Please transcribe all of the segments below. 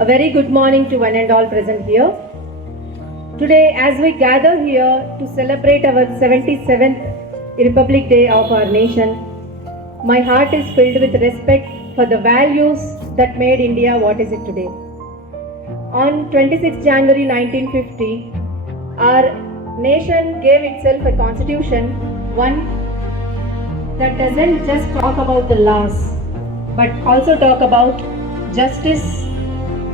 A very good morning to one and all present here. Today, as we gather here to celebrate our 77th Republic Day of our nation, my heart is filled with respect for the values that made India what is it today. On 26 January 1950, our nation gave itself a constitution, one that doesn't just talk about the laws, but also talk about justice,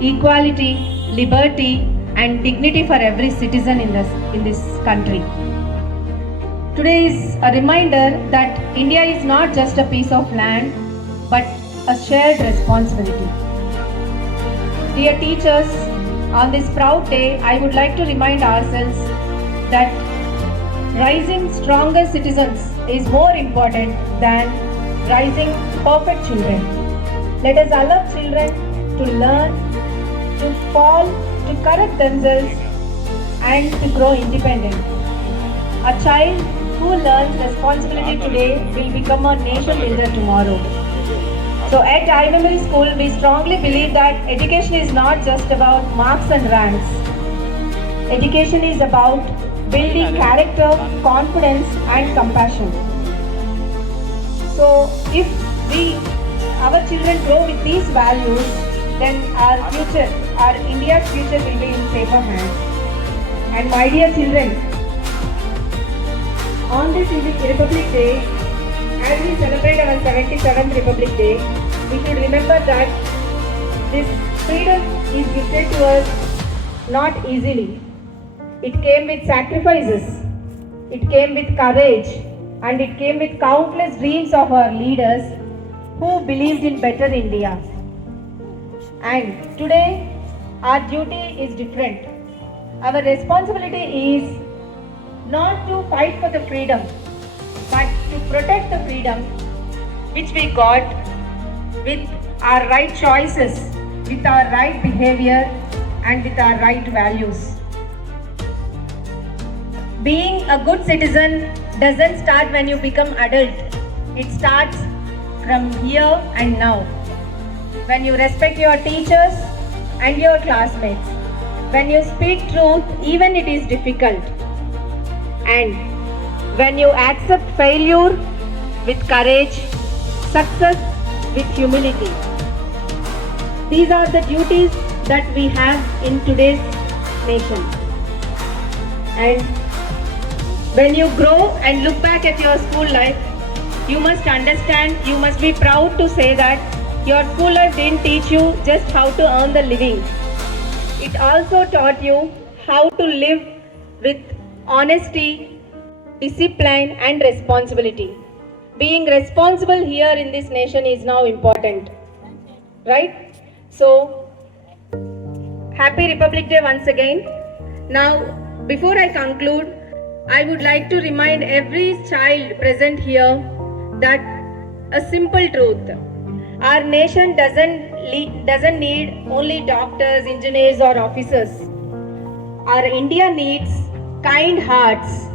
equality, liberty, and dignity for every citizen in this country. Today is a reminder that India is not just a piece of land, but a shared responsibility. Dear teachers, on this proud day, I would like to remind ourselves that rising stronger citizens is more important than rising perfect children. Let us allow children to learn, to fall, to correct themselves, and to grow independent. A child who learns responsibility today will become a nation builder tomorrow. So at I Memory School, we strongly believe that education is not just about marks and ranks. Education is about building character, confidence, and compassion. So if our children grow with these values, then our India's future will be in safer hands. And my dear children, on this Republic Day, as we celebrate our 77th Republic Day, we should remember that this freedom is gifted to us not easily. It came with sacrifices, it came with courage, and it came with countless dreams of our leaders who believed in better India. And today, our duty is different. Our responsibility is not to fight for the freedom, but to protect the freedom which we got with our right choices, with our right behavior, and with our right values. Being a good citizen doesn't start when you become adult. It starts from here and now. When you respect your teachers and your classmates, when you speak truth even it is difficult, and when you accept failure with courage, success with humility. These are the duties that we have in today's nation. And when you grow and look back at your school life, you must understand, you must be proud to say that your school life didn't teach you just how to earn the living. It also taught you how to live with honesty, discipline, and responsibility. Being responsible here in this nation is now important, right? So, happy Republic Day once again. Now, before I conclude, I would like to remind every child present here that a simple truth. Our nation doesn't need only doctors, engineers, or officers. Our India needs kind hearts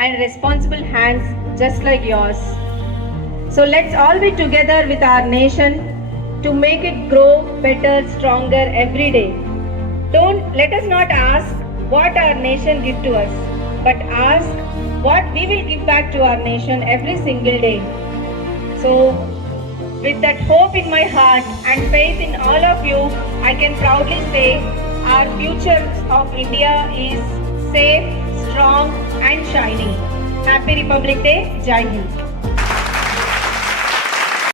and responsible hands just like yours. So let's all be together with our nation to make it grow better, stronger every day. Let us not ask what our nation gives to us, but ask what we will give back to our nation every single day. So, with that hope in my heart and faith in all of you, I can proudly say our future of India is safe, strong, and shining. Happy Republic Day. Jai Hind.